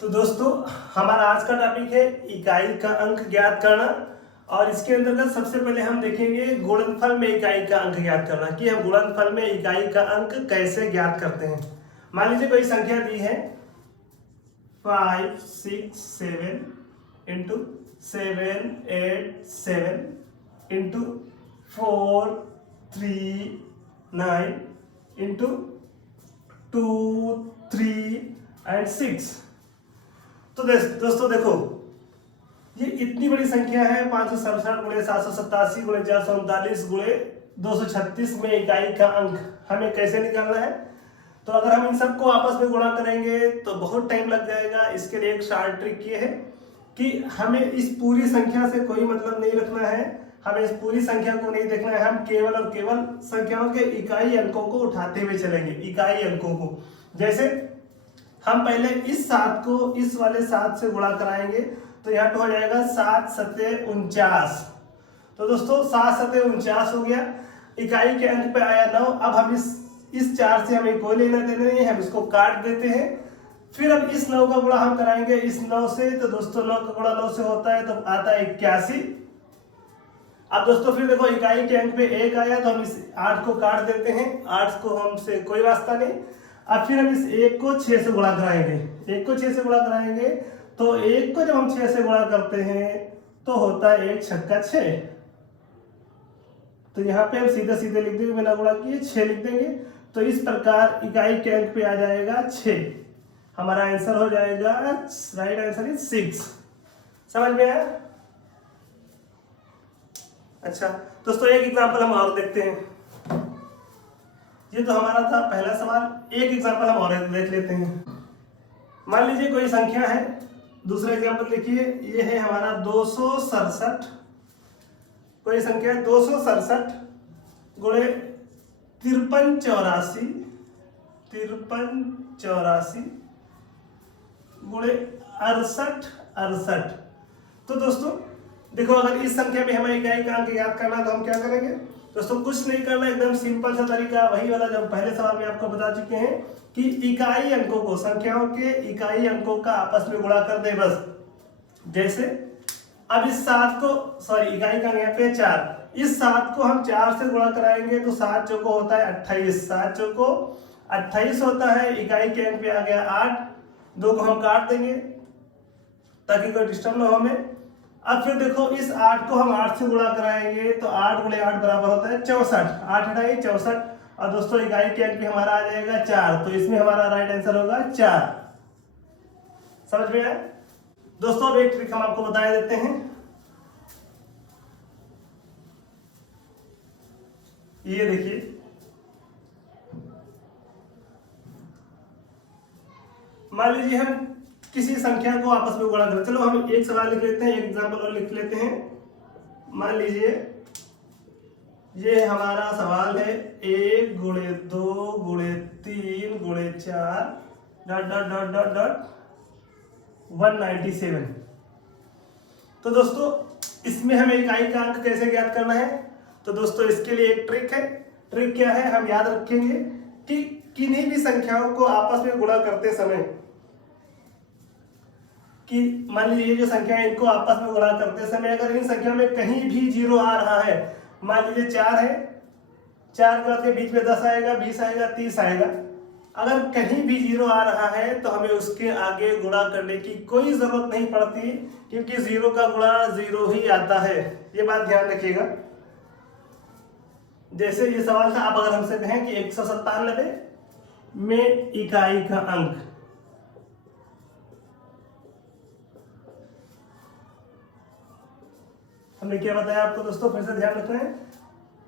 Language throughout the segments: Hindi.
तो दोस्तों हमारा आज का टॉपिक है इकाई का अंक ज्ञात करना। और इसके अंतर्गत सबसे पहले हम देखेंगे गुणनफल में इकाई का अंक ज्ञात करना कि हम गुणनफल में इकाई का अंक कैसे ज्ञात करते हैं। मान लीजिए कोई संख्या दी है 5 6 7 इंटू 7 8 7 इंटू 4 3 9 इंटू 2 3 एंड 6। तो दोस्तों देखो ये इतनी बड़ी संख्या है 567 गुणे 787 गुणे 439 गुणे 236 में इकाई का अंक हमें कैसे निकालना है। तो अगर हम इन सबको आपस में गुणा करेंगे तो बहुत टाइम लग जाएगा। इसके लिए एक शार्ट ट्रिक ये है कि हमें इस पूरी संख्या से कोई मतलब नहीं रखना है, हमें इस पूरी संख्या को नहीं देखना है। हम केवल और केवल संख्याओं के इकाई अंकों को उठाते हुए चलेंगे, इकाई अंकों को। जैसे हम पहले इस 7 को इस वाले 7 से गुणा कराएंगे तो यहाँ हो जाएगा 7 सत्ते 49। तो दोस्तों 7 सत्ते 49 हो गया। इकाई के अंक पे आया 9। अब हम इस 4 से हमें कोई लेना देना नहीं है, हम इसको काट देते हैं। फिर अब इस 9 का गुणा हम कराएंगे इस 9 से। तो दोस्तों 9 का गुणा 9 से होता है तो आता है 81। अब दोस्तों फिर देखो इकाई के अंक पे 1 आया तो हम इस 8 को काट देते हैं, 8 को हमसे कोई वास्ता नहीं। अब फिर हम इस 1 को 6 से गुणा कराएंगे, 1 को 6 से गुणा कराएंगे तो 1 को जब हम 6 से गुणा करते हैं तो होता है 1 छक्का 6। तो यहाँ पे हम सीधे सीधे लिख देंगे, बिना गुणा किए 6 लिख देंगे। तो इस प्रकार इकाई के अंक पे आ जाएगा 6। हमारा आंसर हो जाएगा, राइट आंसर इज 6। समझ में आया? अच्छा दोस्तों एक एग्जांपल हम और देखते हैं। ये तो हमारा था पहला सवाल, एक एग्जांपल हम और देख लेते हैं। मान लीजिए कोई संख्या है, दूसरा एग्जांपल देखिए। ये है हमारा 267, कोई संख्या है 267 गुणे 5384 गुणे 6868। तो दोस्तों देखो अगर इस संख्या में हमें इकाई का अंक याद करना तो हम क्या करेंगे दोस्तों? कुछ नहीं करना, एकदम सिंपल सा तरीका वही वाला जो पहले सवाल में आपको बता चुके हैं कि इकाई अंकों को, संख्याओं के इकाई अंकों का आपस में गुणा कर दे बस। जैसे अब इस 7 को, सॉरी इकाई का अंक यहाँ पे 4, इस 7 को हम 4 से गुणा कराएंगे तो 7 चौको होता है 28, 7 चौको 28 होता है। इकाई के अंक पे आ गया 8, 2 को हम काट देंगे ताकि कोई डिस्टर्ब ना हो हमें। अब फिर देखो इस 8 को हम 8 से गुणा कराएंगे तो 8 गुणे 8 बराबर होता है 64, 8 हटाइए 64। और दोस्तों इकाई के अंक पे हमारा आ जाएगा 4, तो इसमें हमारा राइट आंसर होगा 4। समझ में आया? दोस्तों अब एक ट्रिक हम आपको बता देते हैं। ये देखिए, मान लीजिए हम किसी संख्या को आपस में गुणा करें। चलो हम एक सवाल लिख लेते हैं, एक एग्जांपल और लिख लेते हैं। मान लीजिए ये हमारा सवाल है 1 गुणे 2 गुणे 3 गुणे 4 dot dot dot dot dot 197। तो दोस्तों इसमें हमें इकाई का अंक कैसे ज्ञात करना है? तो दोस्तों इसके लिए एक ट्रिक है। ट्रिक क्या है? हम याद रखेंगे कि किन्हीं भी संख्याओं को आपस में गुणा करते समय, कि मान लीजिए जो संख्या है इनको आपस में गुणा करते समय अगर इन संख्या में कहीं भी 0 आ रहा है, मान लीजिए 4 है, 4 के बीच में 10 आएगा, 20 आएगा, 30 आएगा, अगर कहीं भी 0 आ रहा है तो हमें उसके आगे गुणा करने की कोई जरूरत नहीं पड़ती, क्योंकि 0 का गुणा 0 ही आता है। ये बात ध्यान रखिएगा। जैसे ये सवाल था, आप अगर हमसे कहें कि 197 में इकाई का अंक, हमने क्या बताया आपको दोस्तों? फिर से ध्यान रखना है,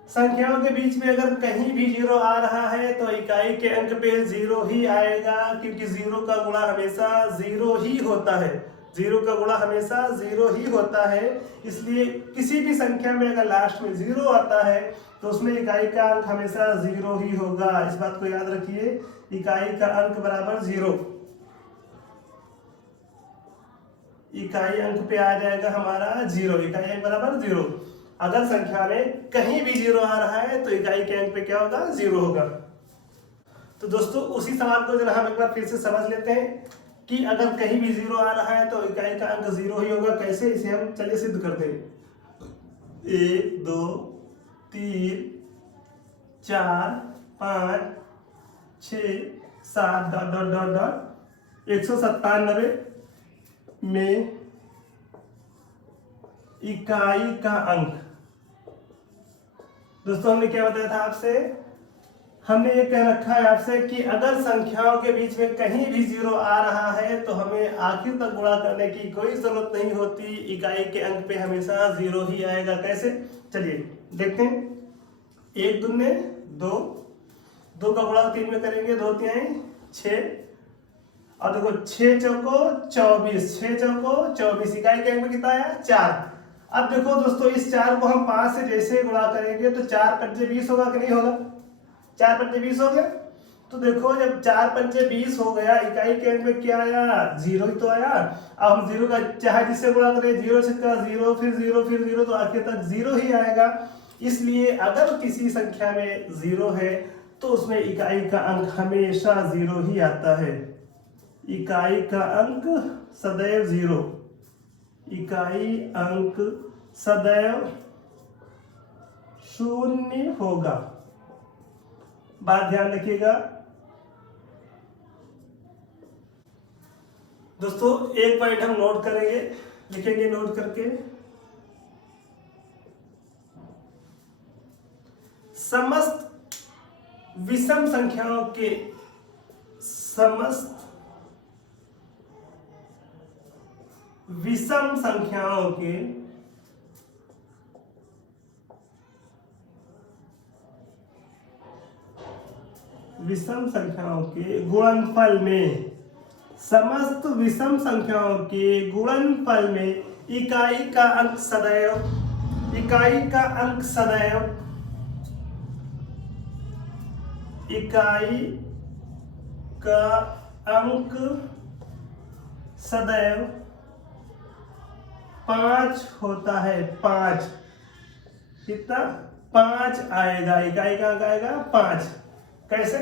संख्याओं के बीच में अगर कहीं भी 0 आ रहा है तो इकाई के अंक पे 0 ही आएगा, क्योंकि 0 का गुणा हमेशा 0 ही होता है। 0 का गुणा हमेशा 0 ही होता है। इसलिए किसी भी संख्या में अगर लास्ट में 0 आता है तो उसमें इकाई का अंक हमेशा 0 ही होगा। इस बात को याद रखिए, इकाई का अंक बराबर 0। इकाई अंक पे आ जाएगा हमारा 0, इकाई अंक बराबर 0। अगर संख्या में कहीं भी 0 आ रहा है तो इकाई के अंक पे क्या होगा? 0 होगा। तो दोस्तों उसी सवाल को जरा हम एक बार फिर से समझ लेते हैं कि अगर कहीं भी जीरो आ रहा है तो इकाई का अंक जीरो ही होगा। कैसे, इसे हम चलिए सिद्ध करते हैं। 1 2 3 4 5 6 7 डॉट डॉट डॉट डॉट 197 में इकाई का अंक। दोस्तों हमने क्या बताया था आपसे, हमने ये कह रखा है आपसे कि अगर संख्याओं के बीच में कहीं भी जीरो आ रहा है तो हमें आखिर तक गुणा करने की कोई जरूरत नहीं होती, इकाई के अंक पे हमेशा जीरो ही आएगा। कैसे, चलिए देखते हैं। 1 दूने 2, 2 का गुणा 3 में करेंगे, 2 3 6, और देखो 6 चौको 24, 6 चौको 24, इकाई के अंक में कितना आया 4। अब देखो दोस्तों इस 4 को हम 5 से जैसे गुणा करेंगे तो 4 पंचे 20 होगा कि नहीं होगा, 4 पंचे 20 हो गया। तो देखो जब 4 पंचे 20 हो गया, इकाई के अंक में क्या आया, जीरो ही तो आया। अब हम जीरो का चाहे जिससे गुणा करें, 0 छक्का 0, फिर 0 फिर 0, तो आखिर तक जीरो ही आएगा। इसलिए अगर किसी संख्या में जीरो है तो उसमें इकाई का अंक हमेशा जीरो ही आता है। इकाई का अंक सदैव जीरो, इकाई अंक सदैव शून्य होगा। बात ध्यान रखिएगा दोस्तों। एक पॉइंट हम नोट करेंगे, लिखेंगे नोट करके। समस्त विषम संख्याओं के, समस्त विषम संख्याओं के गुणनफल में, समस्त विषम संख्याओं के गुणनफल में इकाई का अंक सदैव, इकाई का अंक सदैव, इकाई का अंक सदैव 5 होता है। 5 कितना, 5 आएगा, इकाई का अंक आएगा 5। कैसे,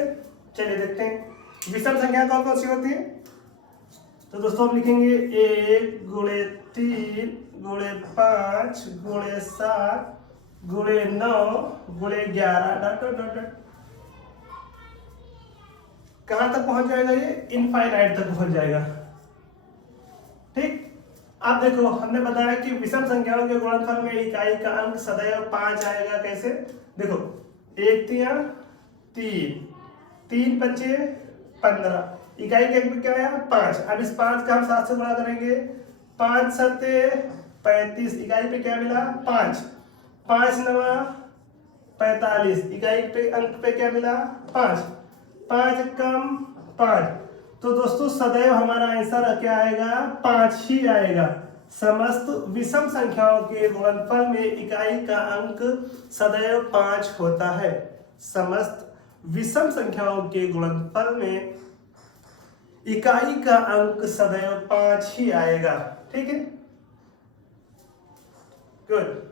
चलिए देखते हैं। विषम संख्या कौन कौन सी होती है, तो दोस्तों हम लिखेंगे 1 गुणे 3 गुणे 5 गुणे 7 गुणे 9 गुणे 11 डॉट डॉट डॉट डॉट। कहां तक पहुंच जाएगा ये, इनफाइनाइट तक पहुंच जाएगा। ठीक, अब देखो हमने बताया कि विषम संख्याओं के गुणनफल में इकाई का अंक सदैव 5 आएगा। कैसे, देखो 1 3 3, 3 पंचे 15, इकाई के अंक में क्या आया 5। अब इस 5 का हम 7 से गुणा करेंगे, 5 सत्ते 35, इकाई पे क्या मिला 5, 5 नवा 45, इकाई पे अंक पे क्या मिला 5, 5 कम 5। तो दोस्तों सदैव हमारा आंसर क्या आएगा, 5 ही आएगा। समस्त विषम संख्याओं के गुणनफल में इकाई का अंक सदैव 5 होता है। समस्त विषम संख्याओं के गुणनफल में इकाई का अंक सदैव 5 ही आएगा। ठीक है, गुड।